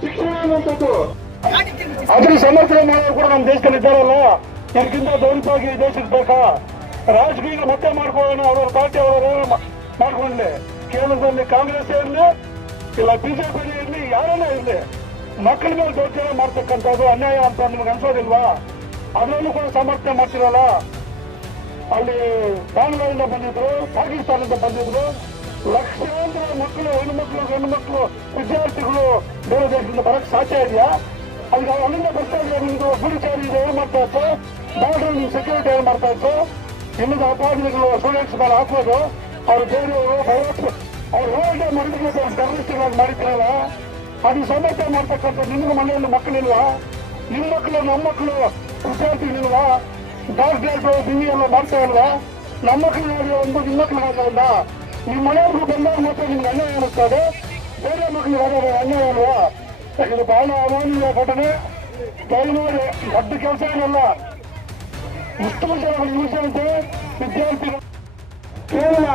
ಶಿಕ್ಷಣ ಅನ್ನುವಂಥದ್ದು ಅದ್ರ ಸಮರ್ಥನೆ ಮಾಡೋರು ಕೂಡ ನಮ್ಮ ದೇಶದಲ್ಲಿ ಇದ್ದಾರಲ್ಲ, ಇದಕ್ಕಿಂತ ದೌರ್ಭಾಗ್ಯ ಈ ದೇಶಕ್ಕೆ ಬೇಕಾ? ರಾಜಕೀಯ ಮತ್ತೆ ಮಾಡ್ಕೊಳ್ಳೋಣ, ಅವ್ರವ್ರ ಪಾರ್ಟಿ ಅವರವರು ಮಾಡ್ಕೊಳ್ಳಿ. ಕೇಂದ್ರದಲ್ಲಿ ಕಾಂಗ್ರೆಸ್ ಇರಲಿ ಇಲ್ಲ ಬಿಜೆಪಿ ಇರಲಿ, ಯಾರನ್ನೇ ಇರಲಿ, ಮಕ್ಕಳ ಮೇಲೆ ದೌರ್ಜನ್ಯ ಮಾಡ್ತಕ್ಕಂಥದ್ದು ಅನ್ಯಾಯ ಅಂತ ನಿಮ್ಗೆ ಅನ್ಸೋದಿಲ್ವಾ? ಅದರಲ್ಲೂ ಕೂಡ ಸಮರ್ಥನೆ ಮಾಡ್ತಿರಲ್ಲ. ಅಲ್ಲಿ ಬಾಂಗ್ಲಾದಿಂದ ಬಂದಿದ್ರು, ಪಾಕಿಸ್ತಾನದಿಂದ ಬಂದಿದ್ರು, ಲಕ್ಷಾಂತರ ಮಕ್ಕಳು, ಹೆಣ್ಣು ಮಕ್ಕಳು ವಿದ್ಯಾರ್ಥಿಗಳು ಬೇರೆ ದೇಶದಿಂದ ಬರಕ್ ಸಾಧ್ಯ ಇದೆಯಾ? ಅಲ್ಲಿ ಅಲ್ಲಿಂದ ಬರ್ತಾ ಇದೆಯಾ? ನಿಮ್ದು ಗುಡಿಚಾರಿ ಇದೆ, ಏನ್ ಮಾಡ್ತಾ ಇತ್ತು? ಬಾರ್ಡರ್ ನಿಮ್ ಸೆಕ್ಯೂರಿಟಿ ಏನ್ ಮಾಡ್ತಾ ಇತ್ತು? ಇನ್ನೊಂದು ಅಪಾರ್ಟ್ಮೆಂಟ್ಗಳು ಸ್ಟೂಡೆಂಟ್ಸ್ ಮೇಲೆ ಹಾಕೋದು, ಅವ್ರು ಬೇರೆಯವರು ಅವ್ರು ಹೋರಾಟ ಮಾಡಿದ್ರೆ ಟೆರರಿಸ್ಟ್ಗಳಾಗಿ ಮಾಡಿದ್ರಲ್ಲ, ಅದು ಸಮರ್ಥನೆ ಮಾಡ್ತಕ್ಕಂಥ ನಿಮ್ಗೆ ಮನೆಯಲ್ಲಿ ಮಕ್ಕಳಿಲ್ವಾ? ನಿಮ್ಮ ಮಕ್ಕಳು, ನಮ್ಮ ಮಕ್ಕಳು ವಿದ್ಯಾರ್ಥಿಗಳಿಲ್ವಾ? ಡಾಕ್ಟರ್ ಬಿವಿ ಎಲ್ಲ ಮಾಡ್ತಾ ಇಲ್ವಾ? ನಮ್ಮ ಮಕ್ಕಳಿಗೆ ಒಂದು ನಿಮ್ಮ ಮಕ್ಕಳಿಗಾಗಲ್ಲ. ನಿಮ್ಮ ಮನೆಯವ್ರಿಗೂ ಬಂದಾಗ ಮಾತ್ರ ನಿಮ್ಗೆ ಅನ್ಯಾಯ ಅನ್ನಿಸ್ತದೆ, ಬೇರೆ ಮಕ್ಕಳಿಗೆ ಅನ್ಯಾಯ ಅಲ್ವಾ? ಇದು ಬಹಳ ಅಮಾನವೀಯ ಘಟನೆ. ದಯಮಾಡಿ ದೊಡ್ಡ ಕೆಲಸ ಏನಲ್ಲ, ಇಷ್ಟು ಜನಗಳು ಯುವಜನತೆ ವಿದ್ಯಾರ್ಥಿಗಳು ಕೇವಲ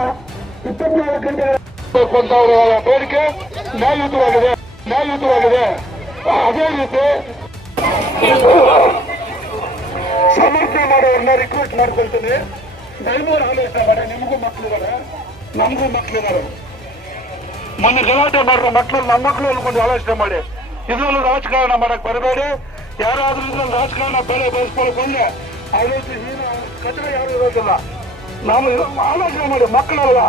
24 ಗಂಟೆಗಳ ಬೇಡಿಕೆ ನ್ಯಾಯಯುತವಾಗಿದೆ. ಅದೇ ರೀತಿ ಸಮರ್ಥನೆ ಮಾಡೋರನ್ನ ರಿಕ್ವೆಸ್ಟ್ ಮಾಡ್ಕೊಳ್ತೀನಿ, ದಯಮಾಡಿ ಆಲೋಚನೆ ಮಾಡಿ. ನಿಮಗೂ ಮಕ್ಕಳಿದ್ದಾರೆ, ನಮಗೂ ಮಕ್ಕಳಿದ್ದಾರೆ. ಮೊನ್ನೆ ಗಲಾಟೆ ಮಾಡಿರೋ ಮಕ್ಕಳು ನಮ್ಮ ಮಕ್ಕಳು ಅನ್ಕೊಂಡು ಆಲೋಚನೆ ಮಾಡಿ. ಇದರಲ್ಲೂ ರಾಜಕಾರಣ ಮಾಡಕ್ ಬರಬೇಡಿ. ಯಾರಾದ್ರೂ ಇದ್ರಲ್ಲಿ ರಾಜಕಾರಣ ಬೆಲೆ ಬೆಳೆಸ್ಕೊಳ್ಳೋಕೆ ಬಂದ್ರೆ ಅದಕ್ಕೆ ಕಚಡ ಯಾರು ಇರೋದಿಲ್ಲ. ನಾವು ಆಲೋಚನೆ ಮಾಡಿ, ಮಕ್ಕಳಲ್ಲ,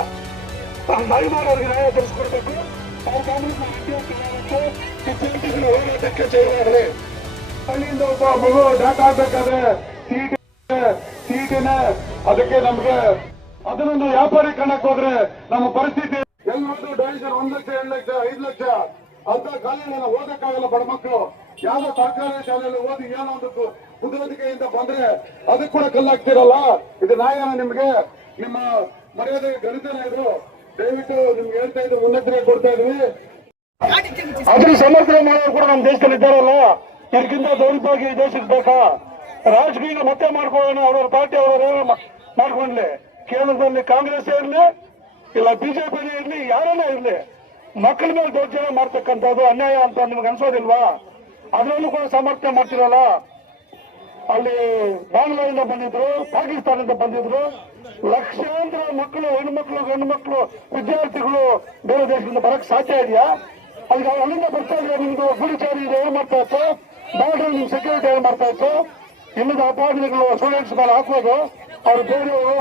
ದಯಮಾಡಿ ಅವ್ರಿಗೆ ನ್ಯಾಯ ತರಿಸ್ಕೊಡ್ಬೇಕು. ಅವ್ರ ವಿದ್ಯಾರ್ಥಿಗಳ ಹೋರಾಟಕ್ಕೆ ಜೈಲಾಗಲಿ. ಅಲ್ಲಿಂದ ಒಬ್ಬ ಮಗು ಡಾಟಾ ಆಗ್ಬೇಕಾದ್ರೆ ಸೀಟಿನ ಅದಕ್ಕೆ ನಮ್ಗೆ ಅದನ್ನೊಂದು ವ್ಯಾಪಾರೀಕರಣಕ್ಕೆ ಹೋದ್ರೆ ನಮ್ಮ ಪರಿಸ್ಥಿತಿ ಎಲ್ಲರದ್ದು ಡೊನೇಷನ್ 1 ಲಕ್ಷ, 2 ಲಕ್ಷ, 5 ಲಕ್ಷ ಅಂತ ಕಾಲೇಜನ್ನ ಓದಕ್ಕಾಗಲ್ಲ. ಬಡ ಮಕ್ಕಳು ಯಾವ್ದೋ ಸರ್ಕಾರಿ ಶಾಲೆಯಲ್ಲಿ ಓದಿ ಏನೋ ಒಂದು ಬುದ್ಧಿವಂತಿಕೆಯಿಂದ ಬಂದ್ರೆ ಅದಕ್ಕೆ ಕೂಡ ಕಲ್ಲಾಗ್ತಿರಲ್ಲ. ಇದು ನ್ಯಾಯನ ನಿಮ್ಗೆ? ನಿಮ್ಮ ಮರ್ಯಾದೆ ಗಣಿತನ ಇದು? ದಯವಿಟ್ಟು ನಿಮ್ಗೆ ಹೇಳ್ತಾ ಇದ್ರು, ಮುನ್ನೆಚ್ಚರಿಕೆ ಕೊಡ್ತಾ ಇದ್ವಿ. ಅದ್ರ ಸಮರ್ಥನೆ ಮಾಡೋರು ಕೂಡ ನಮ್ಮ ದೇಶದಲ್ಲಿ ಇದ್ದಾರಲ್ಲ, ಇದಕ್ಕಿಂತ ದೌರ್ಭಾಗ್ಯ ಈ ದೇಶಕ್ಕೆ ಬೇಕಾ? ರಾಜಕೀಯ ಮತ್ತೆ ಮಾಡ್ಕೊಳ್ಳೋಣ, ಅವ್ರವ್ರ ಪಾರ್ಟಿ ಅವರವರು ಮಾಡ್ಕೊಳ್ಳಿ. ಕೇಂದ್ರದಲ್ಲಿ ಕಾಂಗ್ರೆಸ್ ಇರಲಿ ಇಲ್ಲ ಬಿಜೆಪಿ ಇರಲಿ, ಯಾರನ್ನೇ ಇರಲಿ, ಮಕ್ಕಳ ಮೇಲೆ ದೌರ್ಜನ್ಯ ಮಾಡ್ತಕ್ಕಂಥದ್ದು ಅನ್ಯಾಯ ಅಂತ ನಿಮ್ಗೆ ಅನ್ಸೋದಿಲ್ವಾ? ಅದರಲ್ಲೂ ಕೂಡ ಸಮರ್ಥನೆ ಮಾಡ್ತಿರಲ್ಲ. ಅಲ್ಲಿ ಬಾಂಗ್ಲಾದಿಂದ ಬಂದಿದ್ರು, ಪಾಕಿಸ್ತಾನದಿಂದ ಬಂದಿದ್ರು, ಲಕ್ಷಾಂತರ ಮಕ್ಕಳು, ಹೆಣ್ಣು ಮಕ್ಕಳು ವಿದ್ಯಾರ್ಥಿಗಳು ಬೇರೆ ದೇಶದಿಂದ ಬರಕ್ ಸಾಧ್ಯ ಇದೆಯಾ? ಅಲ್ಲಿ ಅಲ್ಲಿಂದ ಬರ್ತಾ ಇದ್ರೆ ನಿಮ್ದು ಗುಡಿಚಾರಿ ಇದೆ, ಏನ್ ಮಾಡ್ತಾ ಇತ್ತು? ಬಾರ್ಡರ್ ನಿಮ್ ಸೆಕ್ಯೂರಿಟಿ ಏನ್ ಮಾಡ್ತಾ ಇತ್ತು? ಇನ್ನೊಂದು ಅಪಾರ್ಟ್ಮೆಂಟ್ಗಳು ಸ್ಟೂಡೆಂಟ್ಸ್ ಮೇಲೆ ಹಾಕೋದು, ಅವ್ರು ಬೇರೆಯವರು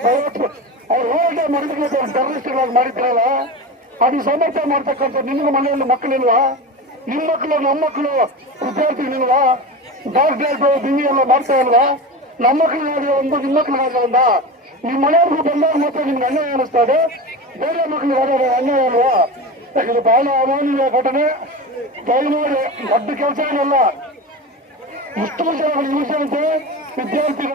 ಅವ್ರು ಹೋರಾಟ ಮಾಡಿದ್ರೆ ಟೆರರಿಸ್ಟ್ಗಳಾಗಿ ಮಾಡಿದ್ರಲ್ಲ, ಅದು ಸಮರ್ಥನೆ ಮಾಡ್ತಕ್ಕಂಥ ನಿಮ್ಗೆ ಮನೆಯಲ್ಲಿ ಮಕ್ಕಳಿಲ್ವಾ? ನಿಮ್ಮ ಮಕ್ಕಳು, ನಮ್ಮ ಮಕ್ಕಳು ವಿದ್ಯಾರ್ಥಿಗಳಿಲ್ವಾ? ಡಾಕ್ಟರ್ ಬಿವಿ ಎಲ್ಲ ಮಾಡ್ತಾ ಇಲ್ವಾ? ನಮ್ಮ ಮಕ್ಕಳಿಗೆ ಒಂದು ನಿಮ್ಮ ಮಕ್ಕಳಿಗಾಗಲ್ಲ. ನಿಮ್ಮ ಮನೆಯವ್ರಿಗೂ ಬಂದಾಗ ಮಾತ್ರ ನಿಮ್ಗೆ ಅನ್ಯಾಯ ಅನ್ನಿಸ್ತದೆ, ಬೇರೆ ಮಕ್ಕಳಿಗೆ ಅನ್ಯಾಯ ಅಲ್ವಾ? ಇದು ಬಹಳ ಅಮಾನವೀಯ ಘಟನೆ. ದಯಮಾಡಿ ದೊಡ್ಡ ಕೆಲಸ ಏನಲ್ಲ, ಇಷ್ಟು ಜನಗಳು ಯುವಜನತೆ ವಿದ್ಯಾರ್ಥಿಗಳು